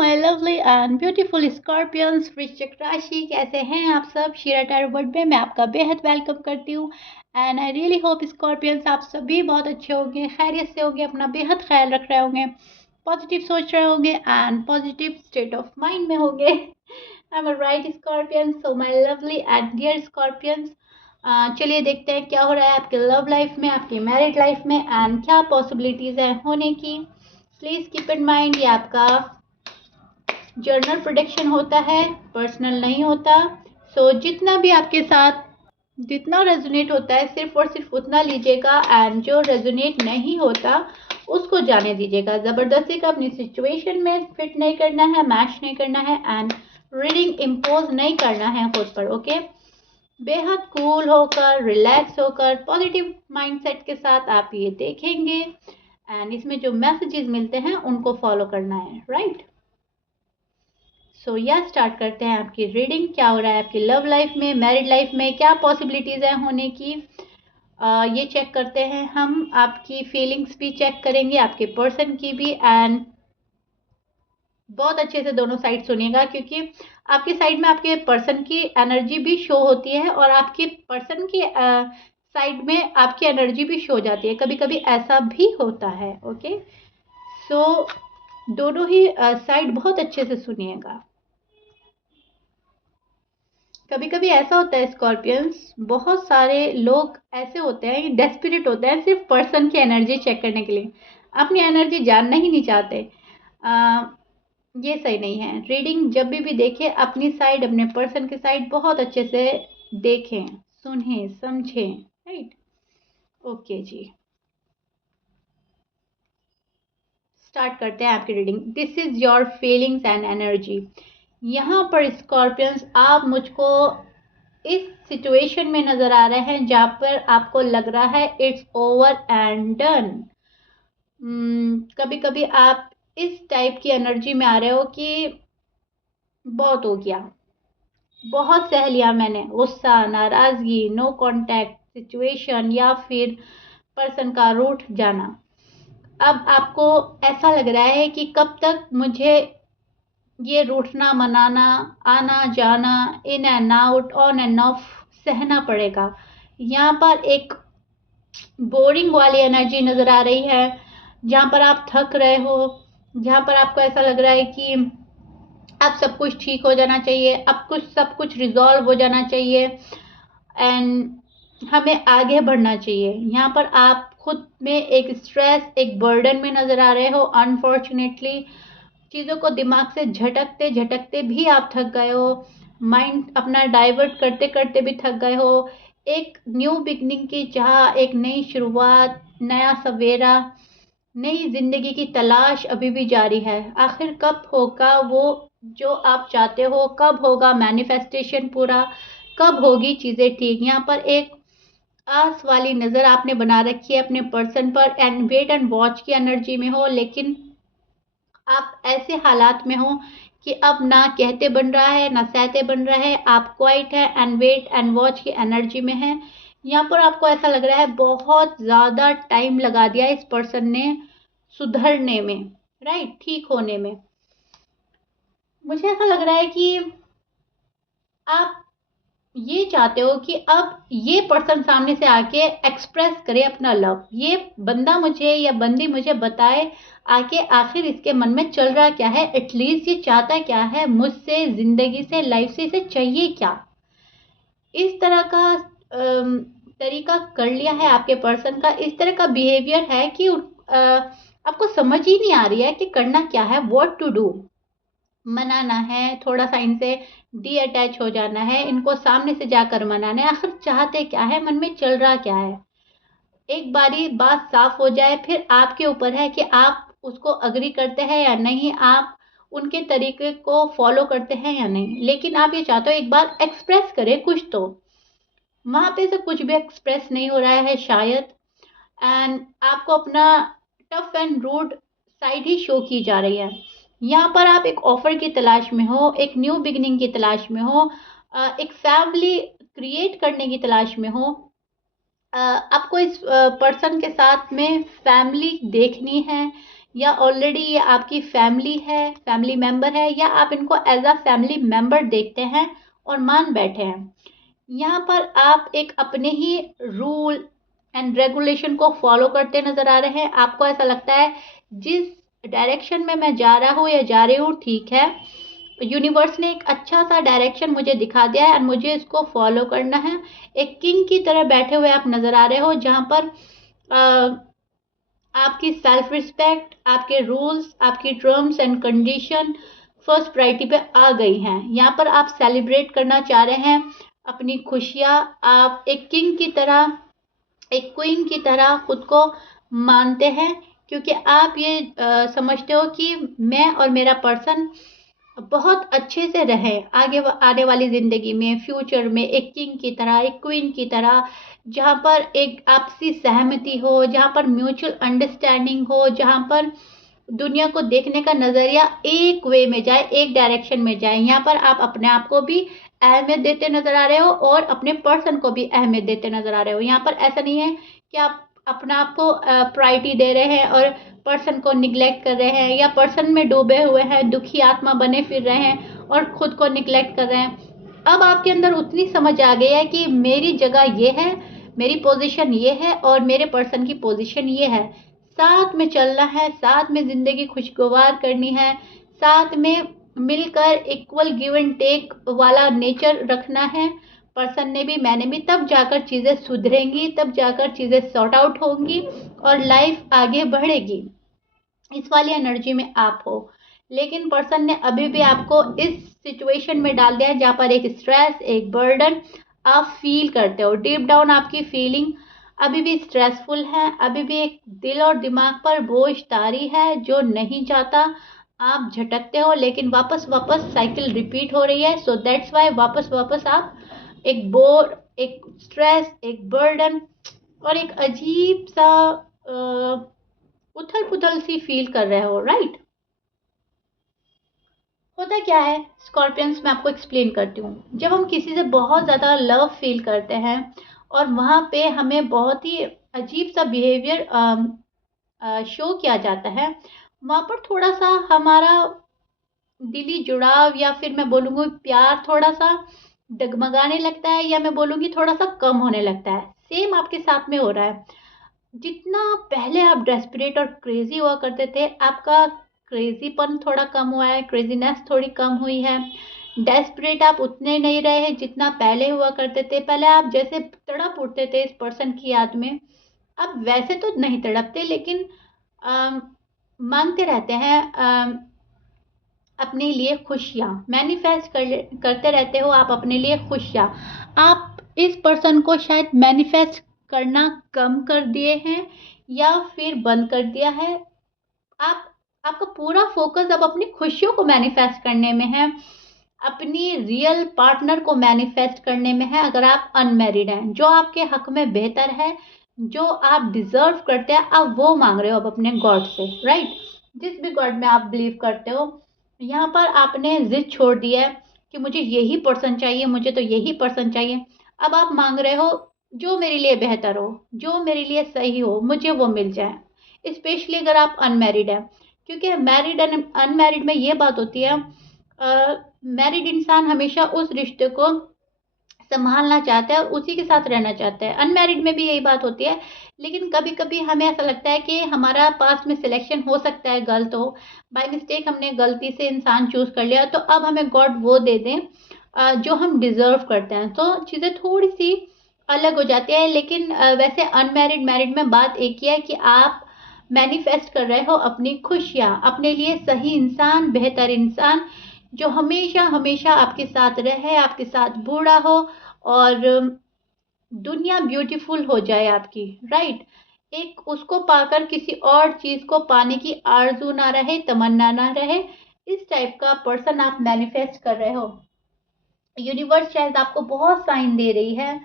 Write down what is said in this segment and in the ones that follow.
My lovely and beautiful scorpions वृश्चिक राशि, कैसे हैं आप सब। शीरा टैरो वर्ड में मैं आपका बेहद वेलकम करती हूँ and I really hope scorpions आप सभी बहुत अच्छे होंगे, खैरियत से होंगे, अपना बेहद ख्याल रख रहे होंगे, पॉजिटिव सोच रहे होंगे and positive state of mind में होंगे। I am right scorpions, so my lovely and dear scorpions, चलिए देखते हैं क्या हो रहा है आपके लव लाइफ में, आपकी मैरिड लाइफ में एंड क्या पॉसिबिलिटीज़ हैं होने की। प्लीज़ कीप इन माइंड ये आपका जर्नल प्रोडिक्शन होता है, पर्सनल नहीं होता। सो जितना भी आपके साथ जितना रेजोनेट होता है सिर्फ और सिर्फ उतना लीजिएगा एंड जो रेजोनेट नहीं होता उसको जाने दीजिएगा। ज़बरदस्ती का अपनी सिचुएशन में फिट नहीं करना है, मैच नहीं करना है एंड रीडिंग इम्पोज नहीं करना है खुद पर। ओके, बेहद कूल होकर, रिलैक्स होकर, पॉजिटिव माइंडसेट के साथ आप ये देखेंगे एंड इसमें जो मैसेजेस मिलते हैं उनको फॉलो करना है, राइट। सो यह स्टार्ट करते हैं आपकी रीडिंग। क्या हो रहा है आपकी लव लाइफ में, मैरिड लाइफ में, क्या पॉसिबिलिटीज़ हैं होने की, ये चेक करते हैं हम। आपकी फीलिंग्स भी चेक करेंगे, आपके पर्सन की भी, एंड बहुत अच्छे से दोनों साइड सुनिएगा क्योंकि आपकी साइड में आपके पर्सन की एनर्जी भी शो होती है और आपके पर्सन की साइड में आपकी एनर्जी भी शो जाती है, कभी कभी ऐसा भी होता है। ओके, सो दोनों ही साइड बहुत अच्छे से सुनिएगा। कभी कभी ऐसा होता है स्कॉर्पियंस, बहुत सारे लोग ऐसे होते हैं, डेस्परेट होते हैं सिर्फ पर्सन की एनर्जी चेक करने के लिए, अपनी एनर्जी जानना ही नहीं चाहते। ये सही नहीं है। रीडिंग जब भी देखें अपनी साइड, अपने पर्सन की साइड बहुत अच्छे से देखें, सुनें, समझें, राइट। ओके जी, स्टार्ट करते हैं आपकी reading. This is your feelings and energy. यहाँ पर स्कॉर्पियंस आप मुझको इस सिचुएशन में नजर आ रहे हैं जहाँ पर आपको लग रहा है इट्स ओवर एंड डन। कभी कभी आप इस टाइप की एनर्जी में आ रहे हो कि बहुत हो गया, बहुत सह लिया मैंने, गुस्सा, नाराजगी, नो कांटेक्ट सिचुएशन या फिर पर्सन का रूठ जाना। अब आपको ऐसा लग रहा है कि कब तक मुझे ये रूठना, मनाना, आना जाना, in and out, on end of सहना पड़ेगा। यहाँ पर एक बोरिंग वाली एनर्जी नजर आ रही है जहाँ पर आप थक रहे हो, जहाँ पर आपको ऐसा लग रहा है कि अब सब कुछ ठीक हो जाना चाहिए, अब सब कुछ रिजॉल्व हो जाना चाहिए एंड हमें आगे बढ़ना चाहिए। यहाँ पर आप खुद में एक स्ट्रेस, एक बर्डन में नजर आ रहे हो। अनफॉर्चुनेटली चीज़ों को दिमाग से झटकते झटकते भी आप थक गए हो, माइंड अपना डाइवर्ट करते करते भी थक गए हो। एक न्यू बिगनिंग की चाह, एक नई शुरुआत, नया सवेरा, नई जिंदगी की तलाश अभी भी जारी है। आखिर कब होगा वो जो आप चाहते हो, कब होगा मैनिफेस्टेशन पूरा, कब होगी चीज़ें ठीक। यहाँ पर एक आस वाली नज़र आपने बना रखी है अपने पर्सन पर एंड वेट एंड वॉच की एनर्जी में हो, लेकिन आप ऐसे हालात में हो कि अब ना कहते बन रहा है ना सहते बन रहा है, आप क्वाइट है एंड वेट एंड वॉच की एनर्जी में है। यहाँ पर आपको ऐसा लग रहा है बहुत ज़्यादा टाइम लगा दिया इस पर्सन ने सुधरने में, राइट, ठीक होने में। मुझे ऐसा लग रहा है कि आप ये चाहते हो कि अब ये पर्सन सामने से आके एक्सप्रेस करे अपना लव, ये बंदा मुझे या बंदी मुझे बताए आके आखिर इसके मन में चल रहा क्या है, एटलीस्ट ये चाहता क्या है मुझसे, जिंदगी से, लाइफ से, इसे चाहिए क्या। इस तरह का तरीका कर लिया है आपके पर्सन का, इस तरह का बिहेवियर है कि आपको समझ ही नहीं आ रही है कि करना क्या है, व्हाट टू डू। मनाना है, थोड़ा सा इनसे डी अटैच हो जाना है, इनको सामने से जाकर मनाना है, आखिर चाहते क्या है, मन में चल रहा क्या है। एक बारी बात साफ हो जाए फिर आपके ऊपर है कि आप उसको अग्री करते हैं या नहीं, आप उनके तरीके को फॉलो करते हैं या नहीं। लेकिन आप ये चाहते हो एक बार एक्सप्रेस करें कुछ तो, वहाँ पे से कुछ भी एक्सप्रेस नहीं हो रहा है शायद, एंड आपको अपना टफ एंड रूड साइड ही शो की जा रही है। यहाँ पर आप एक ऑफर की तलाश में हो, एक न्यू बिगिनिंग की तलाश में हो, एक फैमिली क्रिएट करने की तलाश में हो। आपको इस पर्सन के साथ में फैमिली देखनी है, या ऑलरेडी ये आपकी फैमिली है, फैमिली मेंबर है, या आप इनको एज अ फैमिली मेंबर देखते हैं और मान बैठे हैं। यहाँ पर आप एक अपने ही रूल एंड रेगुलेशन को फॉलो करते नजर आ रहे हैं। आपको ऐसा लगता है जिस डायरेक्शन में मैं जा रहा हूँ या जा रही हूँ ठीक है, यूनिवर्स ने एक अच्छा सा डायरेक्शन मुझे दिखा दिया है और मुझे इसको फॉलो करना है। एक किंग की तरह बैठे हुए आप नजर आ रहे हो, जहाँ पर आपकी सेल्फ रिस्पेक्ट, आपके रूल्स, आपकी terms and condition first priority पे आ गई हैं। यहाँ पर आप सेलिब्रेट करना चाह रहे हैं अपनी खुशियाँ। आप एक किंग की तरह, एक क्वीन की तरह खुद को मानते हैं, क्योंकि आप ये समझते हो कि मैं और मेरा पर्सन बहुत अच्छे से रहें आगे आने वाली ज़िंदगी में, फ्यूचर में, एक किंग की तरह, एक क्वीन की तरह, जहाँ पर एक आपसी सहमति हो, जहाँ पर म्यूचुअल अंडरस्टैंडिंग हो, जहाँ पर दुनिया को देखने का नज़रिया एक वे में जाए, एक डायरेक्शन में जाए। यहाँ पर आप अपने आप को भी अहमियत देते नज़र आ रहे हो और अपने पर्सन को भी अहमियत देते नज़र आ रहे हो। यहाँ पर ऐसा नहीं है कि आप अपना आप को प्रायोरिटी दे रहे हैं और पर्सन को निग्लेक्ट कर रहे हैं, या पर्सन में डूबे हुए हैं, दुखी आत्मा बने फिर रहे हैं और खुद को निग्लेक्ट कर रहे हैं। अब आपके अंदर उतनी समझ आ गई है कि मेरी जगह ये है, मेरी पोजीशन ये है और मेरे पर्सन की पोजीशन ये है। साथ में चलना है, साथ में ज़िंदगी खुशगवार करनी है, साथ में मिलकर इक्वल गिव एंड टेक वाला नेचर रखना है। पर्सन ने भी, मैंने भी, तब जाकर चीज़ें सुधरेंगी, तब जाकर चीज़ें सॉर्ट आउट होंगी और लाइफ आगे बढ़ेगी। इस वाली एनर्जी में आप हो। लेकिन पर्सन ने अभी भी आपको इस सिचुएशन में डाल दिया है जहाँ पर एक स्ट्रेस, एक बर्डन आप फील करते हो। डीप डाउन आपकी फीलिंग अभी भी स्ट्रेसफुल है, अभी भी एक दिल और दिमाग पर बोझ तारी है जो नहीं जाता। आप झटकते हो लेकिन वापस वापस साइकिल रिपीट हो रही है। सो दैट्स वाई वापस वापस आप एक बोर, एक स्ट्रेस, एक बर्डन और एक अजीब सा उथल पुथल सी फील कर रहे हो, राइट? होता क्या है स्कॉर्पियंस, मैं आपको एक्सप्लेन करती हूँ। जब हम किसी से बहुत ज़्यादा लव फील करते हैं और वहाँ पे हमें बहुत ही अजीब सा बिहेवियर शो किया जाता है, वहाँ पर थोड़ा सा हमारा दिली जुड़ाव, या फिर मैं बोलूँगी प्यार, थोड़ा सा डगमगाने लगता है, या मैं बोलूँगी थोड़ा सा कम होने लगता है। सेम आपके साथ में हो रहा है। जितना पहले आप डेस्परेट और क्रेजी हुआ करते थे, आपका क्रेजीपन थोड़ा कम हुआ है, क्रेजीनेस थोड़ी कम हुई है। डेस्परेट आप उतने नहीं रहे हैं जितना पहले हुआ करते थे। पहले आप जैसे तड़प उठते थे इस पर्सन की याद में, अब वैसे तो नहीं तड़पते, लेकिन अम, मांगते रहते हैं अपने लिए खुशियाँ, मैनिफेस्ट करते रहते हो आप अपने लिए खुशियाँ। आप इस पर्सन को शायद मैनिफेस्ट करना कम कर दिए हैं या फिर बंद कर दिया है। आप, आपका पूरा फोकस अब अपनी खुशियों को मैनिफेस्ट करने में है, अपनी रियल पार्टनर को मैनिफेस्ट करने में है। अगर आप अनमैरिड हैं, जो आपके हक में बेहतर है, जो आप डिजर्व करते हैं, आप वो मांग रहे हो अब अपने गॉड से, राइट? जिस भी गॉड में आप बिलीव करते हो, यहाँ पर आपने जिद छोड़ दी है कि मुझे यही पर्सन चाहिए, मुझे तो यही पर्सन चाहिए। अब आप मांग रहे हो जो मेरे लिए बेहतर हो, जो मेरे लिए सही हो, मुझे वो मिल जाए। स्पेशली अगर आप अनमैरिड हैं, क्योंकि मैरिड एंड अनमैरिड में ये बात होती है, मैरिड इंसान हमेशा उस रिश्ते को संभालना चाहता है और उसी के साथ रहना चाहता है। अनमैरिड में भी यही बात होती है, लेकिन कभी कभी हमें ऐसा लगता है कि हमारा पास में सिलेक्शन हो सकता है गलत हो, बाय मिस्टेक हमने गलती से इंसान चूज कर लिया, तो अब हमें गॉड वो दे दें जो हम डिजर्व करते हैं, तो चीज़ें थोड़ी सी अलग हो जाती है। लेकिन वैसे अनमैरिड मैरिड में बात एक ही है कि आप मैनिफेस्ट कर रहे हो अपनी खुशियाँ, अपने लिए सही इंसान, बेहतर इंसान, जो हमेशा हमेशा आपके साथ रहे, आपके साथ बूढ़ा हो और दुनिया ब्यूटीफुल हो जाए आपकी, राइट? एक उसको पाकर किसी और चीज को पाने की आरजू ना रहे, तमन्ना ना रहे, इस टाइप का पर्सन आप मैनिफेस्ट कर रहे हो। यूनिवर्स शायद आपको बहुत साइन दे रही है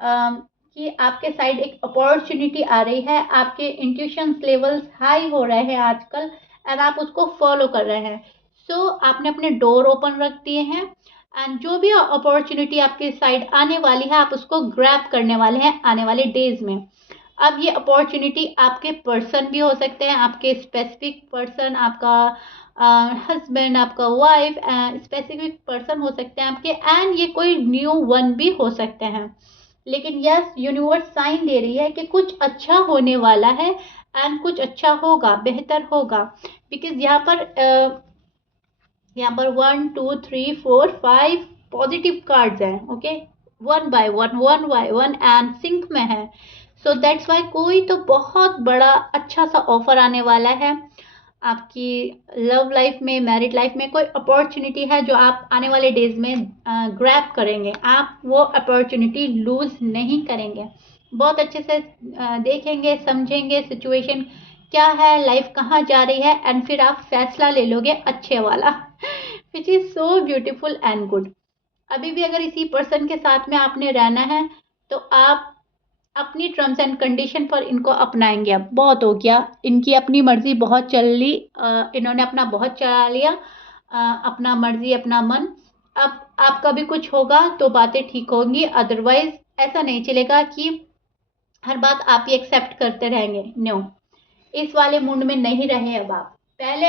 कि आपके साइड एक अपॉर्चुनिटी आ रही है, आपके इंट्यूशन लेवल्स हाई हो रहे हैं आजकल एंड आप उसको फॉलो कर रहे हैं। सो आपने अपने डोर ओपन रख दिए हैं एंड जो भी अपॉर्चुनिटी आपके साइड आने वाली है, आप उसको ग्रैब करने वाले हैं आने वाले डेज में। अब ये अपॉर्चुनिटी आपके पर्सन भी हो सकते हैं, आपके स्पेसिफिक पर्सन, आपका हस्बैंड, आपका वाइफ, स्पेसिफिक पर्सन हो सकते हैं आपके, एंड ये कोई न्यू वन भी हो सकते हैं। लेकिन यस, यूनिवर्स साइन दे रही है कि कुछ अच्छा होने वाला है एंड कुछ अच्छा होगा, बेहतर होगा। बिकॉज यहाँ पर 1 2 3 4 5 पॉजिटिव कार्ड्स हैं। Okay, one by one and sync में है। सो दैट्स वाई कोई तो बहुत बड़ा अच्छा सा ऑफर आने वाला है आपकी लव लाइफ में, मैरिड लाइफ में। कोई अपॉर्चुनिटी है जो आप आने वाले डेज में ग्रैब करेंगे, आप वो अपॉर्चुनिटी लूज नहीं करेंगे। बहुत अच्छे से देखेंगे, समझेंगे सिचुएशन क्या है, लाइफ कहाँ जा रही है, एंड फिर आप फैसला ले लोगे अच्छे वाला which is so beautiful and good. अभी भी अगर इसी पर्सन के साथ में आपने रहना है तो आप अपनी टर्म्स एंड कंडीशन पर इनको अपनाएंगे। अब बहुत हो गया, इनकी अपनी मर्जी बहुत चल ली, इन्होंने अपना बहुत चला लिया, अपना मर्जी अपना मन। अब आपका भी कुछ होगा तो बातें ठीक होंगी, अदरवाइज ऐसा नहीं चलेगा कि हर बात आप ही एक्सेप्ट करते रहेंगे। नो, इस वाले मूड में नहीं रहे अब आप। पहले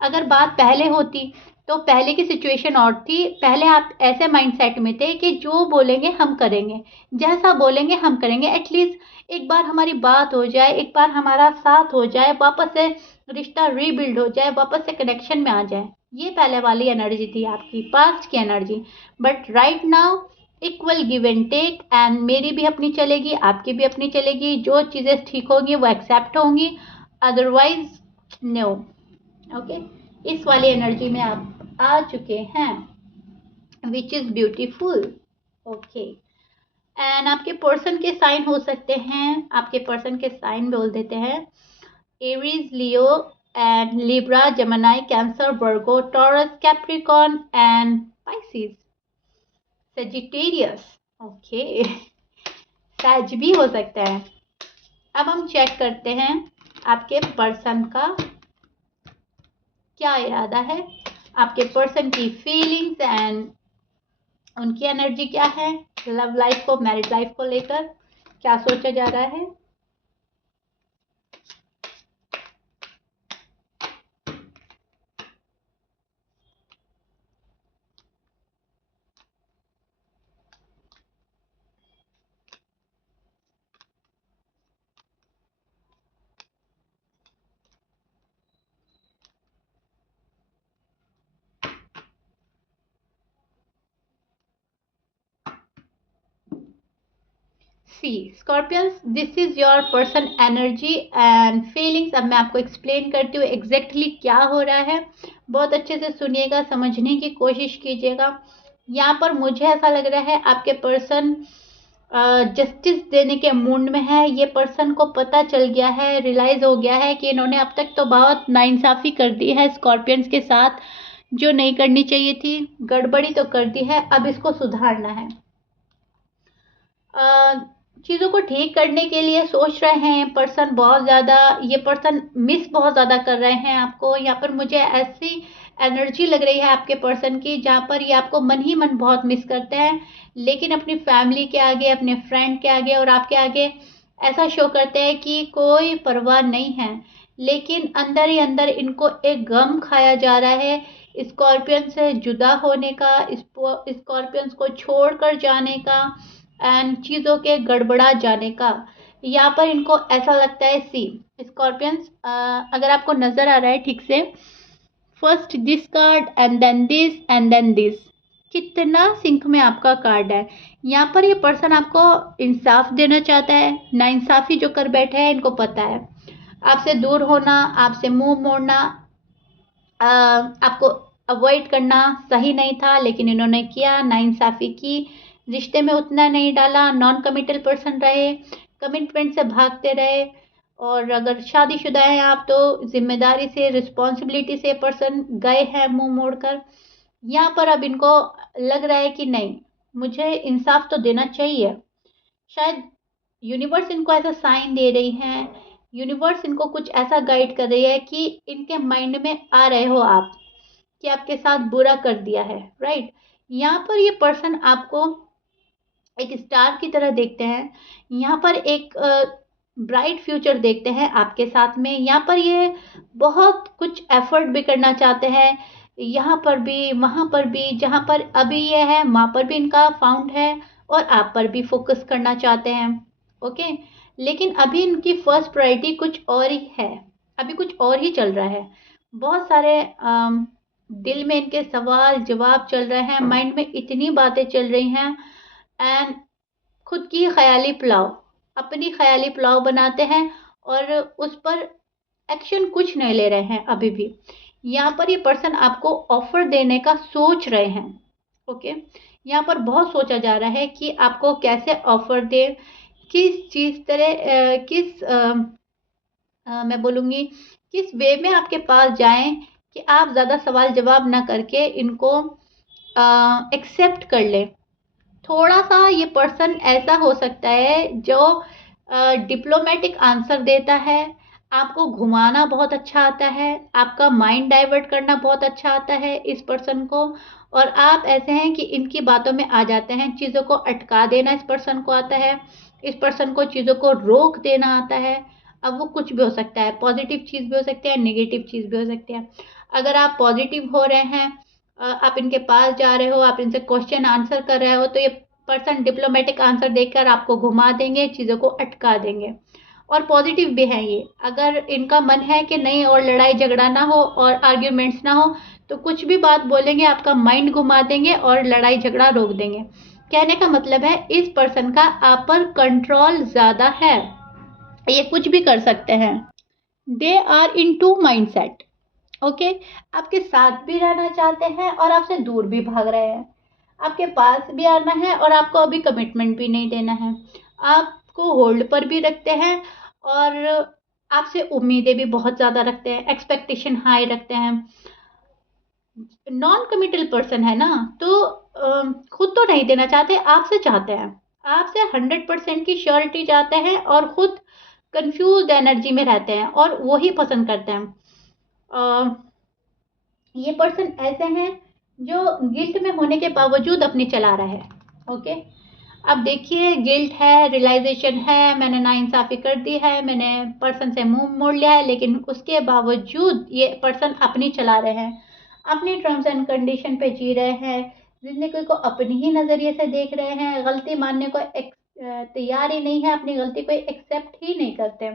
अगर बात पहले होती तो पहले की सिचुएशन और थी। पहले आप ऐसे माइंडसेट में थे कि जो बोलेंगे हम करेंगे, जैसा बोलेंगे हम करेंगे। एटलीस्ट एक बार हमारी बात हो जाए, एक बार हमारा साथ हो जाए, वापस से रिश्ता रीबिल्ड हो जाए, वापस से कनेक्शन में आ जाए। ये पहले वाली एनर्जी थी आपकी, पास्ट की energy. But right now equal give and take, and मेरी भी अपनी चलेगी, आपकी भी अपनी चलेगी। जो चीज़ें ठीक होंगी वो एक्सेप्ट होंगी, अदरवाइज नो। ओके, इस वाली एनर्जी में आप आ चुके हैं, which is beautiful. Okay, and आपके पर्सन के साइन हो सकते हैं, आपके पर्सन के साइन बोल देते हैं Aries, Leo and Libra, Gemini, Cancer, Virgo, Taurus, Capricorn and Pisces, Sagittarius. Okay, Sag भी हो सकता है। अब हम चेक करते हैं आपके पर्सन का क्या इरादा है, आपके पर्सन की फीलिंग्स एंड उनकी एनर्जी क्या है लव लाइफ को, मैरिड लाइफ को लेकर, क्या सोचा जा रहा है। See Scorpions, this is your person energy and feelings. अब मैं आपको एक्सप्लेन करती हूँ एग्जैक्टली क्या हो रहा है। बहुत अच्छे से सुनिएगा, समझने की कोशिश कीजिएगा। यहाँ पर मुझे ऐसा लग रहा है आपके पर्सन जस्टिस देने के मूड में है। ये पर्सन को पता चल गया है, रियलाइज हो गया है कि इन्होंने अब तक तो बहुत नाइंसाफ़ी कर दी है स्कॉर्पियंस के साथ, जो नहीं करनी चाहिए थी। गड़बड़ी तो कर दी है, अब इसको सुधारना है। चीज़ों को ठीक करने के लिए सोच रहे हैं पर्सन बहुत ज़्यादा। ये पर्सन मिस बहुत ज़्यादा कर रहे हैं आपको। यहाँ पर मुझे ऐसी एनर्जी लग रही है आपके पर्सन की जहाँ पर ये आपको मन ही मन बहुत मिस करते हैं, लेकिन अपनी फैमिली के आगे, अपने फ्रेंड के आगे और आपके आगे ऐसा शो करते हैं कि कोई परवाह नहीं है। लेकिन अंदर ही अंदर इनको एक गम खाया जा रहा है स्कॉर्पियन से जुदा होने का, स्कॉर्पियंस को छोड़कर जाने का एंड चीज़ों के गड़बड़ा जाने का। यहाँ पर इनको ऐसा लगता है। सी स्कॉर्पियंस, अगर आपको नज़र आ रहा है ठीक से, first this card and then this and then this, कितना सिंक में आपका कार्ड है। यहाँ पर ये पर्सन आपको इंसाफ देना चाहता है। नाइंसाफ़ी जो कर बैठे हैं इनको पता है। आपसे दूर होना, आपसे मुंह मोड़ना, आपको अवॉइड करना सही नहीं था, लेकिन इन्होंने किया, नाइंसाफ़ी की, रिश्ते में उतना नहीं डाला, नॉन कमिटल पर्सन रहे, कमिटमेंट से भागते रहे। और अगर शादीशुदा हैं आप तो जिम्मेदारी से, रिस्पॉन्सिबिलिटी से पर्सन गए हैं मुंह मोड़कर। यहाँ पर अब इनको लग रहा है कि नहीं, मुझे इंसाफ तो देना चाहिए। शायद यूनिवर्स इनको ऐसा साइन दे रही है, यूनिवर्स इनको कुछ ऐसा गाइड कर रही है कि इनके माइंड में आ रहे हो आप कि आपके साथ बुरा कर दिया है। राइट, यहाँ पर ये पर्सन आपको एक स्टार की तरह देखते हैं, यहाँ पर एक ब्राइट फ्यूचर देखते हैं आपके साथ में। यहाँ पर ये बहुत कुछ एफर्ट भी करना चाहते हैं, यहाँ पर भी वहाँ पर भी, जहाँ पर अभी ये है वहाँ पर भी इनका फाउंड है, और आप पर भी फोकस करना चाहते हैं। ओके, लेकिन अभी इनकी फर्स्ट प्रायोरिटी कुछ और ही है, अभी कुछ और ही चल रहा है। बहुत सारे दिल में इनके सवाल जवाब चल रहे हैं, माइंड में इतनी बातें चल रही हैं, एंड खुद की ख्याली पुलाव, अपनी ख्याली पुलाव बनाते हैं और उस पर एक्शन कुछ नहीं ले रहे हैं अभी भी। यहाँ पर ये पर्सन आपको ऑफर देने का सोच रहे हैं। ओके, यहाँ पर बहुत सोचा जा रहा है कि आपको कैसे ऑफर दे, किस चीज़ तरह मैं बोलूँगी किस वे में आपके पास जाएं कि आप ज़्यादा सवाल जवाब ना करके इनको एक्सेप्ट कर लें। थोड़ा सा ये पर्सन ऐसा हो सकता है जो डिप्लोमेटिक आंसर देता है, आपको घुमाना बहुत अच्छा आता है, आपका माइंड डाइवर्ट करना बहुत अच्छा आता है इस पर्सन को, और आप ऐसे हैं कि इनकी बातों में आ जाते हैं। चीज़ों को अटका देना इस पर्सन को आता है, इस पर्सन को चीज़ों को रोक देना आता है। अब वो कुछ भी हो सकता है, पॉजिटिव चीज़ भी हो सकती है, नेगेटिव चीज़ भी हो सकती है। अगर आप पॉजिटिव हो रहे हैं, आप इनके पास जा रहे हो, आप इनसे क्वेश्चन आंसर कर रहे हो, तो ये पर्सन डिप्लोमेटिक आंसर देकर आपको घुमा देंगे, चीज़ों को अटका देंगे। और पॉजिटिव भी है ये, अगर इनका मन है कि नहीं और लड़ाई झगड़ा ना हो और आर्ग्यूमेंट्स ना हो, तो कुछ भी बात बोलेंगे, आपका माइंड घुमा देंगे और लड़ाई झगड़ा रोक देंगे। कहने का मतलब है इस पर्सन का आप पर कंट्रोल ज़्यादा है, ये कुछ भी कर सकते हैं। They are into mindset. Okay, आपके साथ भी रहना चाहते हैं और आपसे दूर भी भाग रहे हैं, आपके पास भी आना है और आपको अभी कमिटमेंट भी नहीं देना है, आपको होल्ड पर भी रखते हैं और आपसे उम्मीदें भी बहुत ज़्यादा रखते हैं, एक्सपेक्टेशन हाई रखते हैं। नॉन कमिटल पर्सन है ना, तो खुद तो नहीं देना चाहते, आपसे चाहते हैं, आपसे 100% की श्योरिटी चाहते हैं और खुद कंफ्यूज एनर्जी में रहते हैं और वही पसंद करते हैं। ये पर्सन ऐसे हैं जो गिल्ट में होने के बावजूद अपनी चला रहा है। ओके, अब देखिए, गिल्ट है, रियलाइजेशन है, मैंने नाइंसाफ़ी कर दी है, मैंने पर्सन से मुंह मोड़ लिया है, लेकिन उसके बावजूद ये पर्सन अपनी चला रहे हैं, अपनी टर्म्स एंड कंडीशन पे जी रहे हैं, जिंदगी को अपनी ही नज़रिए से देख रहे हैं, गलती मानने को तैयार ही नहीं है, अपनी गलती को एक्सेप्ट ही नहीं करते,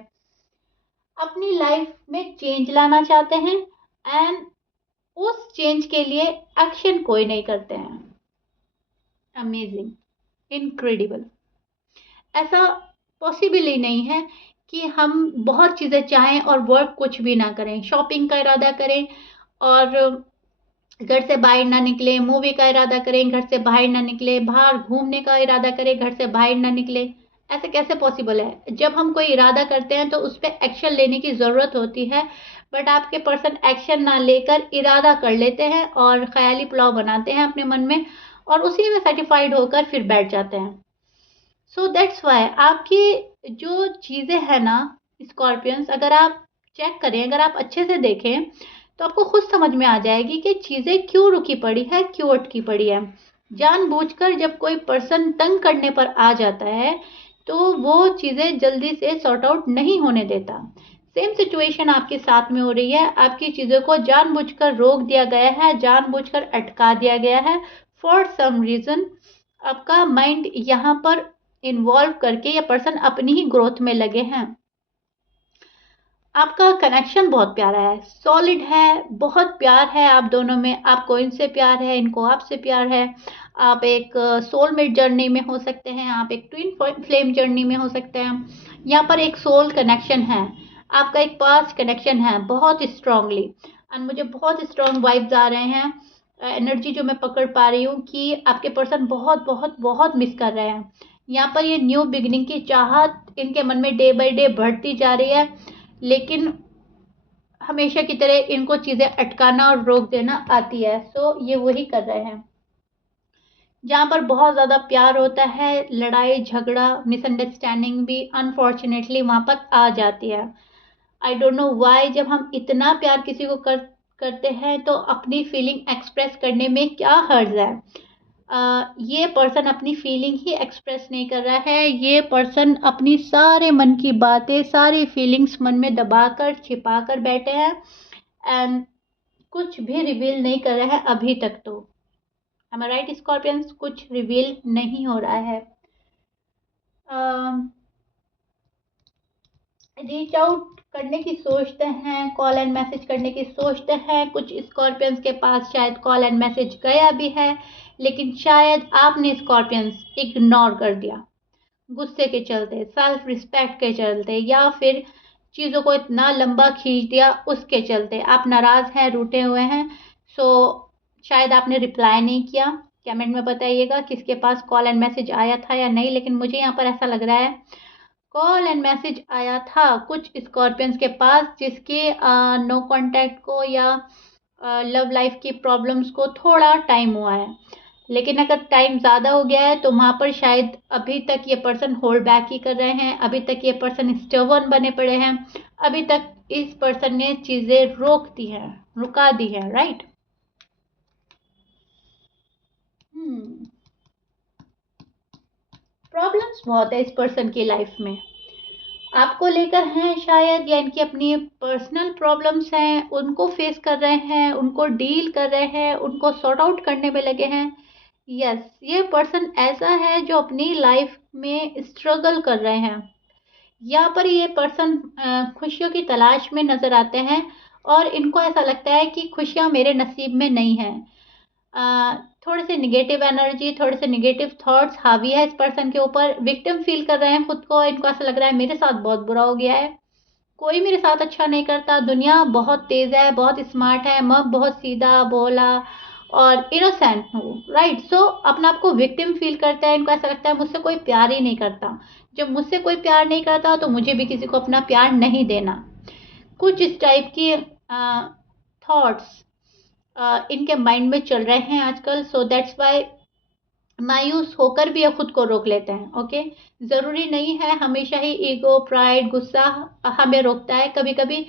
अपनी लाइफ में चेंज लाना चाहते हैं, एंड उस चेंज के लिए एक्शन कोई नहीं करते हैं। अमेजिंग, इनक्रेडिबल, ऐसा पॉसिबल ही नहीं है कि हम बहुत चीज़ें चाहें और वर्क कुछ भी ना करें, शॉपिंग का इरादा करें और घर से बाहर ना निकले, मूवी का इरादा करें, घर से बाहर ना निकले, बाहर घूमने का इरादा करें, घर से बाहर ना निकले। ऐसे कैसे पॉसिबल है? जब हम कोई इरादा करते हैं तो उस पर एक्शन लेने की ज़रूरत होती है, बट आपके पर्सन एक्शन ना लेकर इरादा कर लेते हैं और ख्याली पुलाव बनाते हैं अपने मन में और उसी में सेटिस्फाइड होकर फिर बैठ जाते हैं। सो दैट्स वाई आपकी जो चीज़ें हैं ना स्कॉर्पियंस, अगर आप चेक करें, अगर आप अच्छे से देखें, तो आपको खुद समझ में आ जाएगी कि चीज़ें क्यों रुकी पड़ी है, क्यों अटकी पड़ी है। जानबूझकर जब कोई पर्सन तंग करने पर आ जाता है तो वो चीज़ें जल्दी से सॉर्ट आउट नहीं होने देता। सेम सिचुएशन आपके साथ में हो रही है, आपकी चीज़ों को जानबूझकर रोक दिया गया है, जानबूझकर अटका दिया गया है फॉर सम रीज़न। आपका माइंड यहाँ पर इन्वॉल्व करके ये पर्सन अपनी ही ग्रोथ में लगे हैं। आपका कनेक्शन बहुत प्यारा है, सॉलिड है, बहुत प्यार है आप दोनों में, आपको इनसे प्यार है, इनको आपसे प्यार है। आप एक सोलमेट जर्नी में हो सकते हैं, आप एक ट्विन फ्लेम जर्नी में हो सकते हैं। यहाँ पर एक सोल कनेक्शन है, आपका एक पास्ट कनेक्शन है बहुत स्ट्रांगली, एंड मुझे बहुत स्ट्रांग वाइब्स आ रहे हैं, एनर्जी जो मैं पकड़ पा रही हूँ कि आपके पर्सन बहुत बहुत बहुत मिस कर रहे हैं। यहाँ पर ये न्यू बिगिनिंग की चाहत इनके मन में डे बाय डे बढ़ती जा रही है, लेकिन हमेशा की तरह इनको चीज़ें अटकाना और रोक देना आती है। सो ये वही कर रहे हैं। जहाँ पर बहुत ज़्यादा प्यार होता है, लड़ाई झगड़ा मिसअंडरस्टैंडिंग भी अनफॉर्चुनेटली वहाँ पर आ जाती है। आई डोंट नो वाई, जब हम इतना प्यार किसी को करते हैं तो अपनी फीलिंग एक्सप्रेस करने में क्या हर्ज है। ये पर्सन अपनी फीलिंग ही एक्सप्रेस नहीं कर रहा है, ये पर्सन अपनी सारे मन की बातें, सारी फीलिंग्स मन में दबाकर छिपा कर बैठे हैं एंड कुछ भी रिवील नहीं कर रहा है अभी तक। तो am I राइट स्कॉर्पियंस? कुछ रिवील नहीं हो रहा है। रीच आउट करने की सोचते हैं, कॉल एंड मैसेज करने की सोचते हैं। कुछ स्कॉर्पियंस के पास शायद कॉल एंड मैसेज गया भी है, लेकिन शायद आपने स्कॉर्पियंस इग्नोर कर दिया, गुस्से के चलते, सेल्फ रिस्पेक्ट के चलते, या फिर चीज़ों को इतना लंबा खींच दिया उसके चलते। आप नाराज़ हैं, रूठे हुए हैं। सो शायद आपने रिप्लाई नहीं किया। कमेंट में बताइएगा किसके पास कॉल एंड मैसेज आया था या नहीं, लेकिन मुझे यहाँ पर ऐसा लग रहा है कॉल एंड मैसेज आया था कुछ स्कॉर्पियंस के पास, जिसके नो कांटेक्ट को या लव लाइफ की प्रॉब्लम्स को थोड़ा टाइम हुआ है। लेकिन अगर टाइम ज़्यादा हो गया है तो वहाँ पर शायद अभी तक ये पर्सन होल्ड बैक ही कर रहे हैं, अभी तक ये पर्सन स्टबर्न बने पड़े हैं, अभी तक इस पर्सन ने चीज़ें रोक दी हैं, रुका दी है, राइट। प्रॉब्लम्स बहुत है इस पर्सन की लाइफ में, आपको लेकर हैं शायद, या इनकी अपनी पर्सनल प्रॉब्लम्स हैं, उनको फेस कर रहे हैं, उनको डील कर रहे हैं, उनको सॉर्ट आउट करने में लगे हैं। यस, ये पर्सन ऐसा है जो अपनी लाइफ में स्ट्रगल कर रहे हैं। यहाँ पर ये पर्सन खुशियों की तलाश में नज़र आते हैं और इनको ऐसा लगता है कि खुशियाँ मेरे नसीब में नहीं हैं। थोड़े से निगेटिव एनर्जी, थोड़े से निगेटिव थॉट्स हावी है इस पर्सन के ऊपर। विक्टिम फील कर रहे हैं खुद को, इनको ऐसा लग रहा है मेरे साथ बहुत बुरा हो गया है, कोई मेरे साथ अच्छा नहीं करता, दुनिया बहुत तेज़ है, बहुत स्मार्ट है, मैं बहुत सीधा भोला और इनोसेंट हूँ, राइट। सो अपने आप को विक्टिम फील करता है, इनको ऐसा लगता है मुझसे कोई प्यार ही नहीं करता, जब मुझसे कोई प्यार नहीं करता तो मुझे भी किसी को अपना प्यार नहीं देना। कुछ इस टाइप की थॉट्स इनके माइंड में चल रहे हैं आजकल। सो दैट्स वाई मायूस होकर भी ये खुद को रोक लेते हैं। ओके, ज़रूरी नहीं है हमेशा ही ईगो, प्राइड, गुस्सा हमें रोकता है। कभी कभी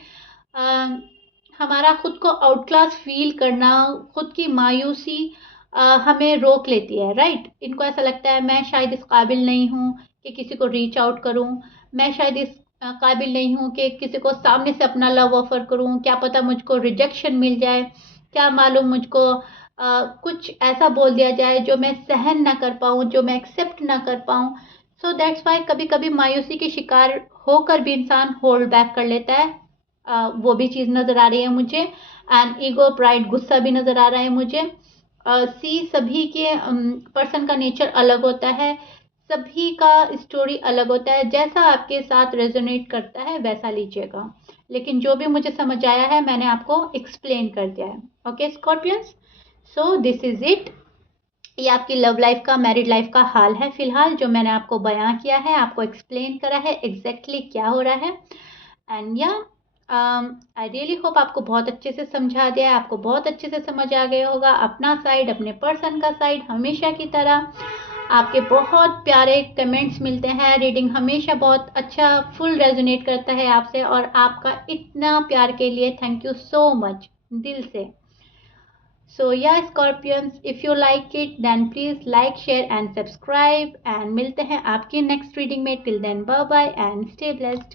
हमारा खुद को आउटक्लास फील करना, खुद की मायूसी हमें रोक लेती है, राइट। इनको ऐसा लगता है मैं शायद इस काबिल नहीं हूँ कि किसी को रीच आउट करूँ, मैं शायद इस काबिल नहीं हूँ कि किसी को सामने से अपना लव ऑफर करूँ, क्या पता मुझको रिजेक्शन मिल जाए, क्या मालूम मुझको कुछ ऐसा बोल दिया जाए जो मैं सहन ना कर पाऊँ, जो मैं एक्सेप्ट ना कर पाऊँ। सो दैट्स वाई कभी कभी मायूसी के शिकार होकर भी इंसान होल्ड बैक कर लेता है। वो भी चीज़ नज़र आ रही है मुझे, एंड ईगो, प्राइड, गुस्सा भी नज़र आ रहा है मुझे। सी सभी के पर्सन का नेचर अलग होता है, सभी का स्टोरी अलग होता है, जैसा आपके साथ रेजोनेट करता है वैसा लीजिएगा। लेकिन जो भी मुझे समझ आया है मैंने आपको एक्सप्लेन कर दिया है। Okay scorpions, so this is it. ये आपकी लव लाइफ का, मैरिड लाइफ का हाल है फिलहाल, जो मैंने आपको बयां किया है, आपको एक्सप्लेन करा है एग्जैक्टली क्या हो रहा है। एंड या आई रियली होप आपको बहुत अच्छे से समझा दिया है, आपको बहुत अच्छे से समझ आ गया होगा अपना साइड, अपने पर्सन का साइड। हमेशा की तरह आपके बहुत प्यारे कमेंट्स मिलते हैं, रीडिंग हमेशा बहुत अच्छा फुल रेजोनेट करता है आपसे, और आपका इतना प्यार के लिए थैंक यू सो मच दिल से। So yeah Scorpions, if you like it then please like, share and subscribe, and मिलते हैं आपकी नेक्स्ट रीडिंग में। Till then bye bye and stay blessed.